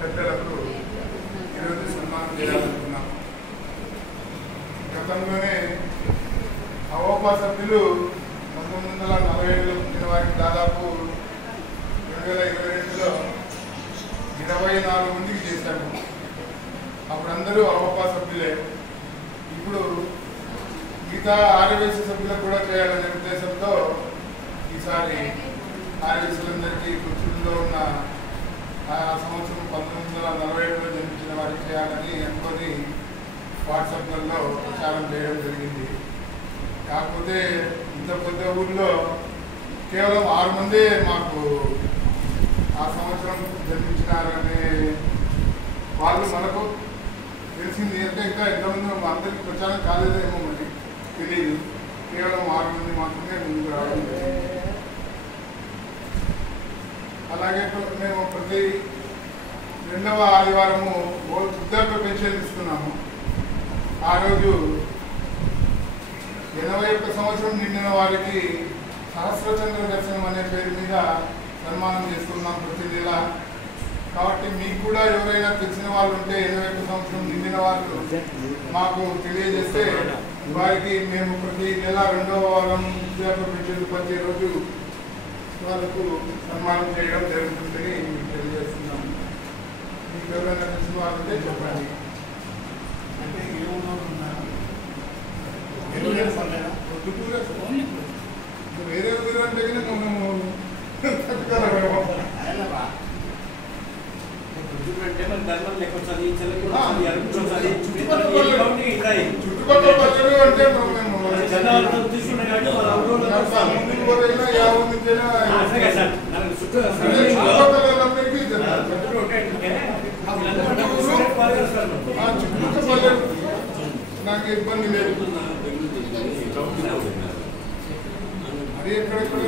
పెద్దలకు ఈరోజు సన్మానం చేయాలనుకున్నాము. గతంలోనే అవోపా సభ్యులు 1947లో పుట్టిన వారికి దాదాపు 2022లో 24 మందికి చేశాము. అప్పుడు అందరూ అవోపా సభ్యులే. ఇప్పుడు మిగతా ఆర్యవేశ సభ్యులకు కూడా చేయాలనే ఉద్దేశంతో ఈసారి ఆర్యవేశులందరికీ కుర్చీలో ఉన్న ఆ సంవత్సరం 1947లో జన్మించిన వారికి చేయాలని అనుకొని వాట్సాప్లలో ప్రచారం చేయడం జరిగింది. కాకపోతే ఇంత పెద్ద ఊళ్ళో కేవలం 6 మందే మాకు ఆ సంవత్సరం జన్మించినారనే వాళ్ళు మనకు తెలిసింది. అంటే ఇంకా ఎంతమంది అందరికీ ప్రచారం కాలేదేమో మరి తెలియదు. కేవలం 6 మంది మాత్రమే ముందుకు రావడం జరిగింది. అలాగే మేము ప్రతి 2వ ఆదివారము వృద్ధాప్య పెన్షన్ ఇస్తున్నాము. ఆ రోజు 81 సంవత్సరం నిండిన వారికి సహస్రచంద్ర దర్శనం అనే పేరు మీద సన్మానం చేస్తున్నాం ప్రతి నెల. కాబట్టి మీకు కూడా ఎవరైనా తెలిసిన వాళ్ళు ఉంటే 81 సంవత్సరం నిండిన వాళ్ళు మాకు తెలియజేస్తే వారికి మేము ప్రతి నెల 2వ వారం వృద్ధాప్య పెన్షన్ ప్రతి రోజు వాళ్ళకు సన్మానం చేయడం జరుగుతుందని మీకు తెలియజేస్తున్నాము. మీకు ఎవరైనా తెలిసిన వాళ్ళు ఉంటే చెప్పండి. అంటే వేరే ఊరు అంటే మేము చుట్టుపక్కల పల్లెలు అంటే చుట్టుపక్కలందరికీ చుట్టుపక్కల నాకు ఇబ్బంది లేదు. అది ఎక్కడెక్కడ